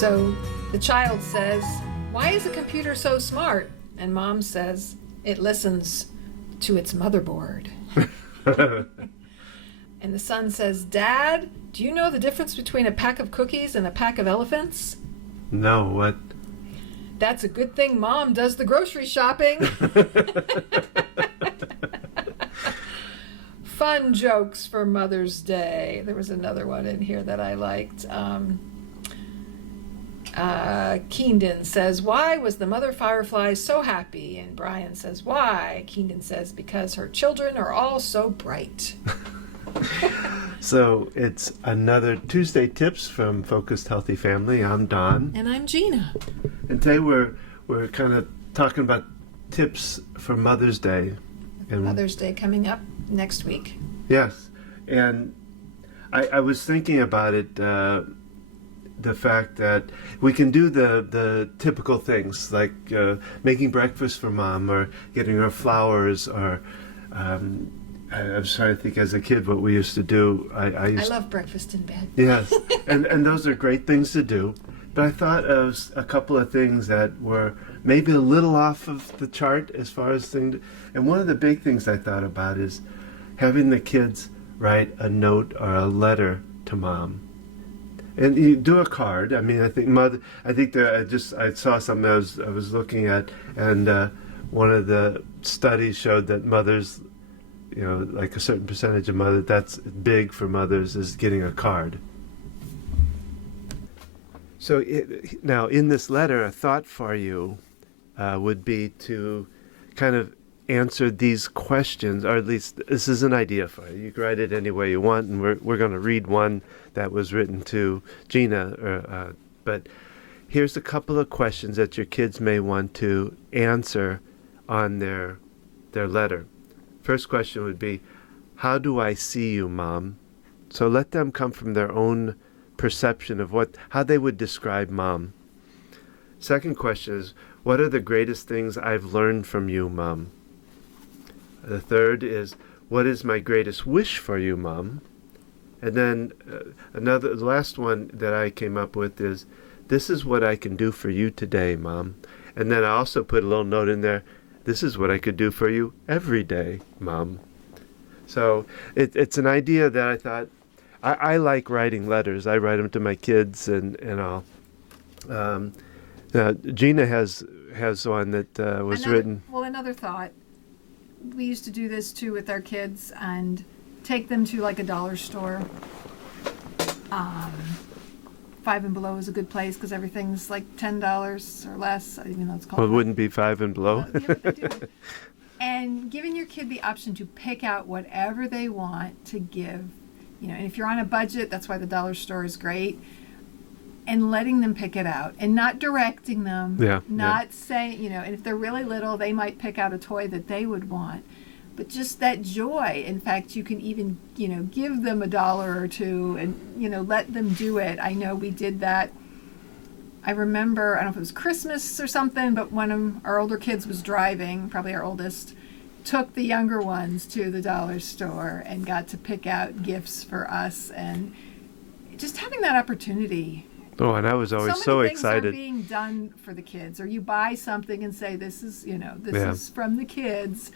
So the child says, "Why is a computer so smart?" And mom says, "It listens to its motherboard." And the son says, "Dad, do you know the difference between a pack of cookies and a pack of elephants?" No, what? That's a good thing Mom does the grocery shopping. Fun jokes for Mother's Day. There was another one in here that I liked. Keendon says, "Why was the mother firefly so happy?" And Brian says, "Why?" Keendon says, "Because her children are all so bright." So it's another Tuesday Tips from Focused Healthy Family. I'm Don. And I'm Gina. And today we're kind of talking about tips for Mother's Day. And Mother's Day coming up next week. Yes. And I was thinking about it, the fact that we can do the typical things like making breakfast for Mom or getting her flowers or I was trying to think as a kid what we used to do. I love breakfast in bed. Yes, and those are great things to do. But I thought of a couple of things that were maybe a little off of the chart as far as things. And one of the big things I thought about is having the kids write a note or a letter to Mom. And you do a card. I mean, I think I saw something I was looking at, and one of the studies showed that mothers, like a certain percentage of mothers, that's big for mothers, is getting a card. So now in this letter, a thought for you would be to kind of answer these questions, or at least this is an idea for you. You can write it any way you want, and we're going to read one that was written to Gina. But here's a couple of questions that your kids may want to answer on their letter. First question would be, "How do I see you, Mom?" So let them come from their own perception of how they would describe Mom. Second question is, "What are the greatest things I've learned from you, Mom?" The third is, "What is my greatest wish for you, Mom?" And then the last one that I came up with is, "This is what I can do for you today, Mom." And then I also put a little note in there, "This is what I could do for you every day, Mom." So it's an idea that I thought, I like writing letters. I write them to my kids and all. Gina has one that was written. Well, another thought. We used to do this too with our kids and take them to like a dollar store. Five and Below is a good place because everything's like $10 or less, even though it's called. Well, it wouldn't be Five and Below. Yeah, but they do. And giving your kid the option to pick out whatever they want to give, and if you're on a budget, that's why the dollar store is great. And letting them pick it out and not directing them, saying, and if they're really little, they might pick out a toy that they would want. But just that joy. In fact, you can even, give them $1 or $2 and, let them do it. I know we did that. I remember, I don't know if it was Christmas or something, but one of our older kids was driving, probably our oldest, took the younger ones to the dollar store and got to pick out gifts for us. And just having that opportunity. Oh, and I was always so excited. So many things are being done for the kids. Or you buy something and say, this is from the kids.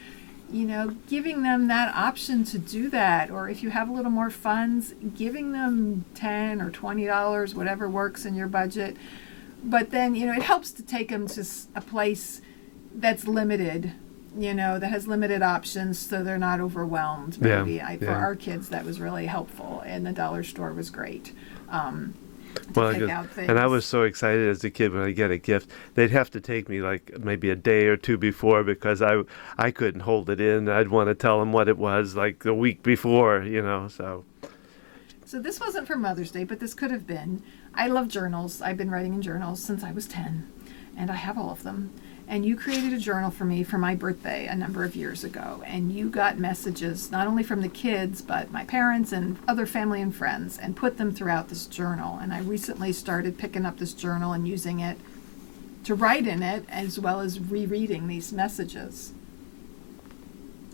Giving them that option to do that. Or if you have a little more funds, giving them $10 or $20, whatever works in your budget. But then, it helps to take them to a place that's limited, that has limited options so they're not overwhelmed. Maybe for our kids, that was really helpful. And the dollar store was great. And I was so excited as a kid when I get a gift. They'd have to take me like maybe a day or two before because I couldn't hold it in. I'd want to tell them what it was like the week before, so. So this wasn't for Mother's Day, but this could have been. I love journals. I've been writing in journals since I was 10, and I have all of them. And you created a journal for me for my birthday a number of years ago. And you got messages not only from the kids, but my parents and other family and friends, and put them throughout this journal. And I recently started picking up this journal and using it to write in it, as well as rereading these messages.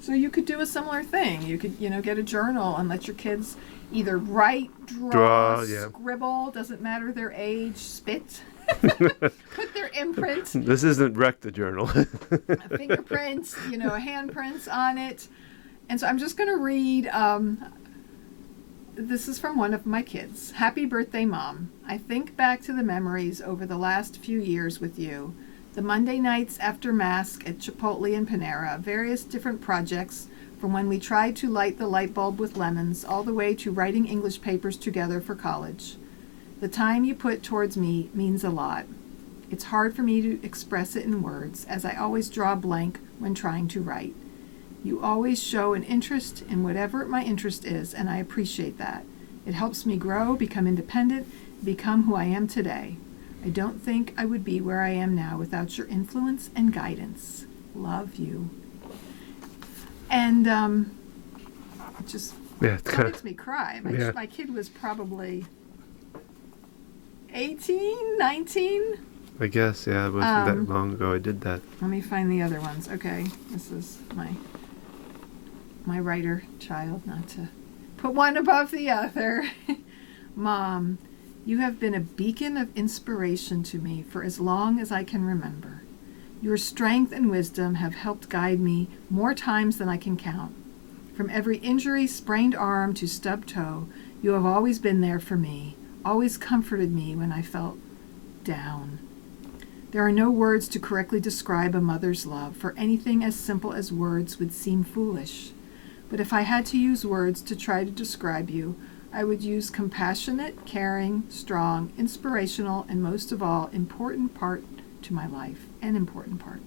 So you could do a similar thing. You could, get a journal and let your kids either write, draw, Yeah. scribble, doesn't matter their age, spit, put their imprint, This isn't Wreck the Journal. fingerprints, handprints on it. And so I'm just going to read. This is from one of my kids. Happy birthday, Mom. I think back to the memories over the last few years with you. The Monday nights after Mass at Chipotle and Panera, various different projects, from when we tried to light the light bulb with lemons all the way to writing English papers together for college. The time you put towards me means a lot. It's hard for me to express it in words, as I always draw blank when trying to write. You always show an interest in whatever my interest is, and I appreciate that. It helps me grow, become independent, become who I am today. I don't think I would be where I am now without your influence and guidance. Love you. And it just makes me cry. My kid was probably 18, 19. I guess, yeah, it wasn't that long ago I did that. Let me find the other ones. Okay, this is my writer child, not to put one above the other. Mom, you have been a beacon of inspiration to me for as long as I can remember. Your strength and wisdom have helped guide me more times than I can count. From every injury, sprained arm to stubbed toe, you have always been there for me, always comforted me when I felt down. There are no words to correctly describe a mother's love, for anything as simple as words would seem foolish. But if I had to use words to try to describe you, I would use compassionate, caring, strong, inspirational, and most of all, important part to my life. An important part.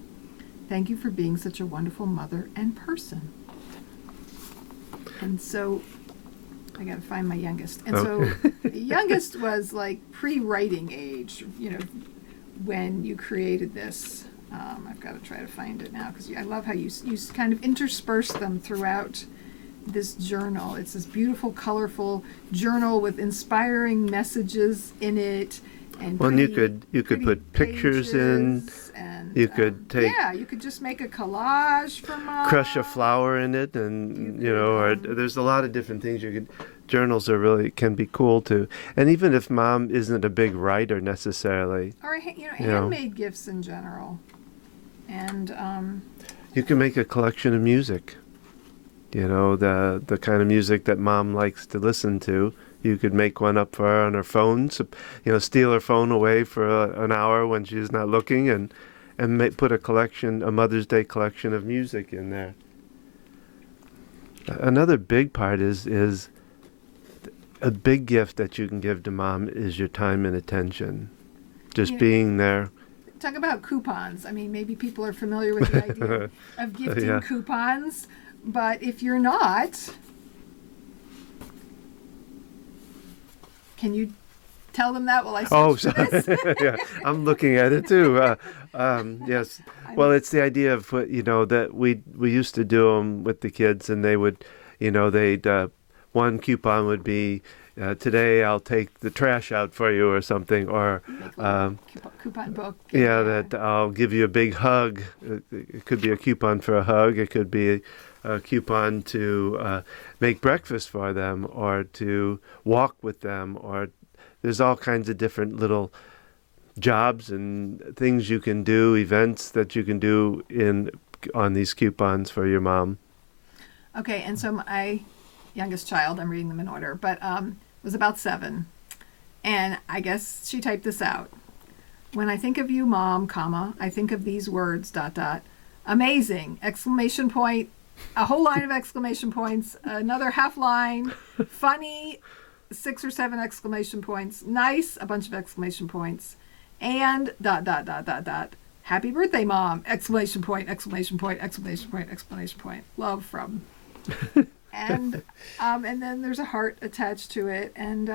Thank you for being such a wonderful mother and person. And so, I gotta find my youngest. And so, the youngest was like pre-writing age, when you created this. I've got to try to find it now because I love how you kind of intersperse them throughout this journal. It's this beautiful, colorful journal with inspiring messages in it. And you could put pictures in. And, you could you could just make a collage for Mom. Crush a flower in it, and or there's a lot of different things you could. Journals can be cool too, and even if Mom isn't a big writer necessarily, or handmade gifts in general, and you can make a collection of music. The kind of music that Mom likes to listen to. You could make one up for her on her phone. So, steal her phone away for an hour when she's not looking, and put a Mother's Day collection of music in there. Another big part is a big gift that you can give to Mom is your time and attention. Just being there. Talk about coupons. I mean, maybe people are familiar with the idea of gifting coupons, but if you're not, can you tell them that while I search for this? Yeah, I'm looking at it too. Yes. Well, it's the idea of that we used to do them with the kids, and they would, they'd one coupon would be today I'll take the trash out for you or something, or coupon book. That I'll give you a big hug. It could be a coupon for a hug. It could be a coupon to make breakfast for them, or to walk with them, or there's all kinds of different little jobs and things you can do, events that you can do on these coupons for your mom. Okay, and so my youngest child, I'm reading them in order, but was about 7, and I guess she typed this out. When I think of you, Mom, I think of these words, ... Amazing! ! A whole line of exclamation points, another half line, funny, 6 or 7 exclamation points, nice, a bunch of exclamation points, and ... Happy birthday, Mom! ! Exclamation point, exclamation point, exclamation point, exclamation point. Love from. And then there's a heart attached to it. And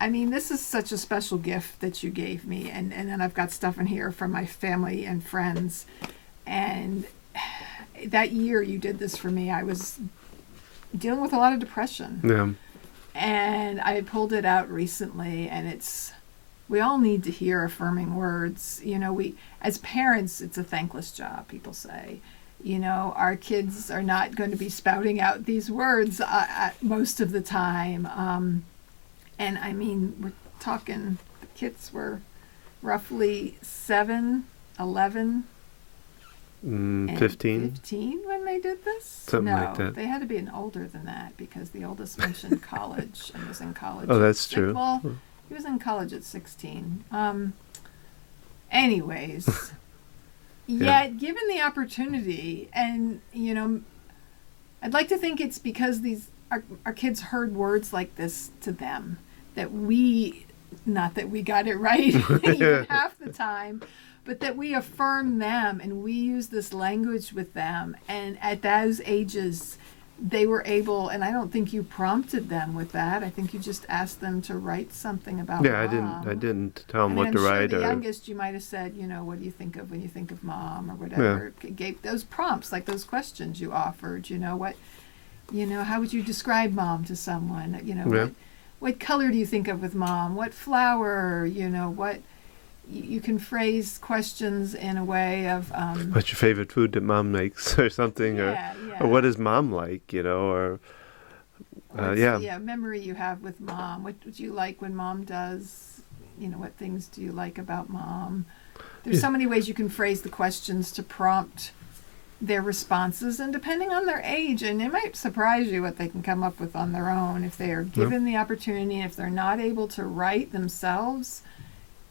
I mean, this is such a special gift that you gave me. And then I've got stuff in here from my family and friends. And that year you did this for me, I was dealing with a lot of depression. Yeah. And I pulled it out recently, and we all need to hear affirming words. We, as parents, it's a thankless job, people say. Our kids are not going to be spouting out these words most of the time. And I mean, we're talking, the kids were roughly 7, 11, and 15? 15 when they did this? Something no, like that. They had to be older than that because the oldest mentioned college and was in college. Oh, that's true. Well, he was in college at 16. Anyways, Yeah. yet given the opportunity, and I'd like to think it's because our kids heard words like this to them that not that we got it right even half the time, but that we affirm them and we use this language with them. And at those ages, they were able, and I don't think you prompted them with that. I think you just asked them to write something about Yeah, mom. I didn't tell them what I'm to sure write. the or youngest, you might have said, what do you think of when you think of mom or whatever. Yeah. Gave those prompts, like those questions you offered. How would you describe mom to someone? Yeah. What color do you think of with mom? What flower? What you can phrase questions in a way of what's your favorite food that mom makes or something, or what is mom like, or memory you have with mom. What do you like when mom does? What things do you like about mom? There's so many ways you can phrase the questions to prompt their responses, and depending on their age, and it might surprise you what they can come up with on their own if they are given the opportunity. And if they're not able to write themselves,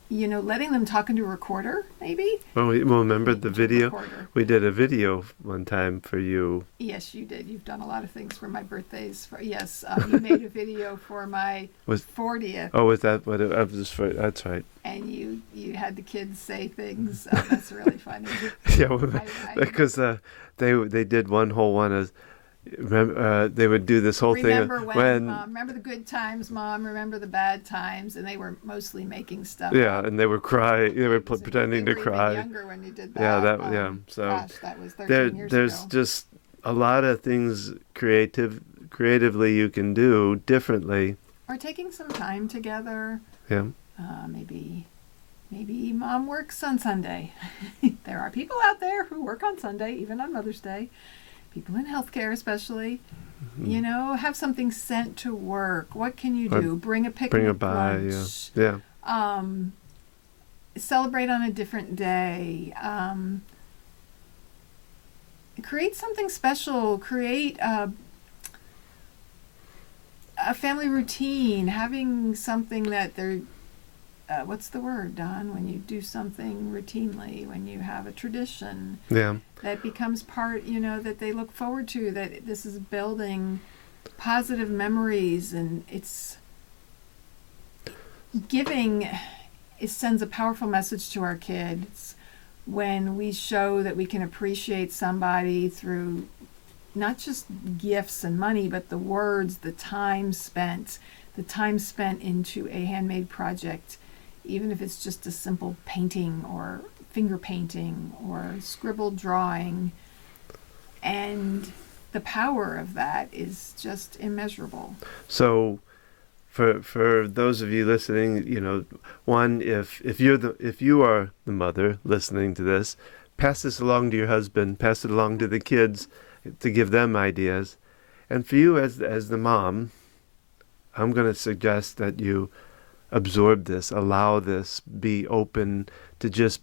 letting them talk into a recorder, maybe. Well, remember the video? Recorder. We did a video one time for you. Yes, you did. You've done a lot of things for my birthdays. You made a video for my 40th. Oh, was that what it was for? That's right. And you had the kids say things. Oh, that's really funny. Yeah, because they did one whole one as. They would do this whole thing. Remember the good times, Mom. Remember the bad times, and they were mostly making stuff. Yeah, and they were crying. They were pretending to cry. Even younger when you did that. Yeah, So gosh, that was 13 years there's ago. just a lot of things creatively you can do differently. Or taking some time together. Yeah. Maybe Mom works on Sunday. There are people out there who work on Sunday, even on Mother's Day. People in healthcare especially, have something sent to work. What can you do? Bring a picnic lunch. Yeah. Celebrate on a different day. Create something special. Create a family routine. Having something that they're what's the word, Don? When you do something routinely, when you have a tradition. Yeah. That becomes part, that they look forward to, that this is building positive memories, and it's giving, it sends a powerful message to our kids when we show that we can appreciate somebody through not just gifts and money, but the words, the time spent into a handmade project, even if it's just a simple painting or finger painting or scribbled drawing. And the power of that is just immeasurable. So for those of you listening, one, if you are the mother listening to this, pass this along to your husband, pass it along to the kids to give them ideas. And for you as the mom, I'm going to suggest that you absorb this, allow this, be open to just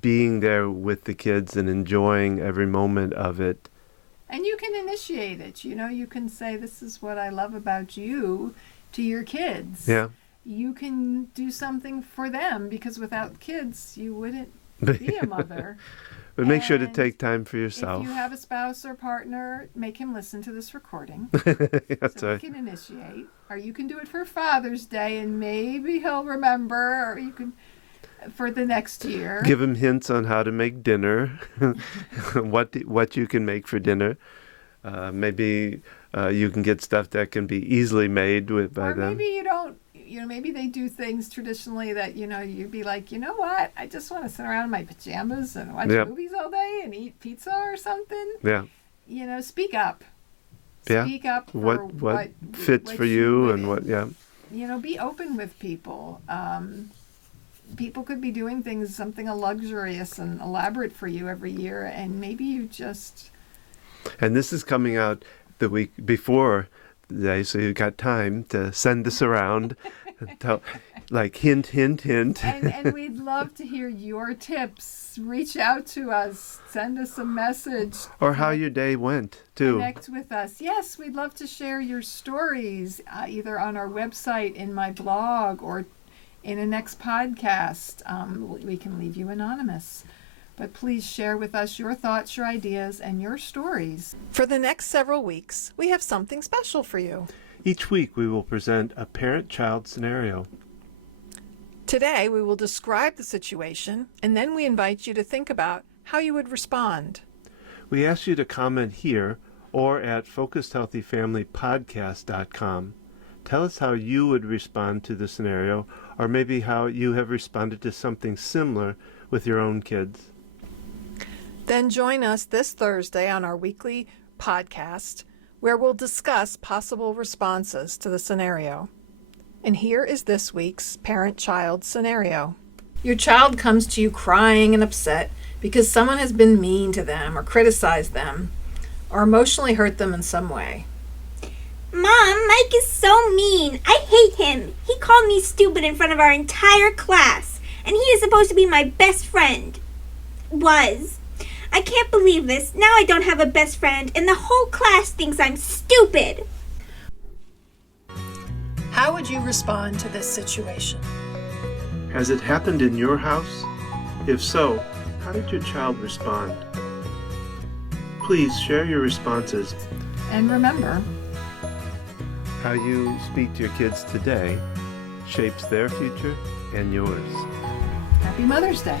being there with the kids and enjoying every moment of it. And you can initiate it. You can say, this is what I love about you to your kids. Yeah. You can do something for them, because without kids, you wouldn't be a mother. But make sure to take time for yourself. If you have a spouse or partner, make him listen to this recording. That's so right. You can initiate. Or you can do it for Father's Day, and maybe he'll remember. Or you can for the next year. Give him hints on how to make dinner, what you can make for dinner. Maybe you can get stuff that can be easily made by them. Or maybe you don't. Maybe they do things traditionally that, you'd be like, what? I just want to sit around in my pajamas and watch movies all day and eat pizza or something. Yeah. Speak up. Yeah. Speak up for what fits for you and what, yeah. Be open with people. people could be doing things, something luxurious and elaborate for you every year, and maybe you just... And this is coming out the week before today, so you got time to send this around and tell, like, hint, hint, hint. And we'd love to hear your tips. Reach out to us. Send us a message. Or how your day went, too. Connect with us. Yes, we'd love to share your stories, either on our website, in my blog, or in a next podcast. We can leave you anonymous. But please share with us your thoughts, your ideas, and your stories. For the next several weeks, we have something special for you. Each week we will present a parent-child scenario. Today we will describe the situation, and then we invite you to think about how you would respond. We ask you to comment here or at focusedhealthyfamilypodcast.com. Tell us how you would respond to the scenario, or maybe how you have responded to something similar with your own kids. Then join us this Thursday on our weekly podcast, where we'll discuss possible responses to the scenario. And here is this week's parent-child scenario. Your child comes to you crying and upset because someone has been mean to them or criticized them or emotionally hurt them in some way. Mom, Mike is so mean. I hate him. He called me stupid in front of our entire class, and he is supposed to be my best friend. Was. I can't believe this. Now I don't have a best friend, and the whole class thinks I'm stupid. How would you respond to this situation? Has it happened in your house? If so, how did your child respond? Please share your responses. And remember, How you speak to your kids today shapes their future and yours. Happy Mother's Day.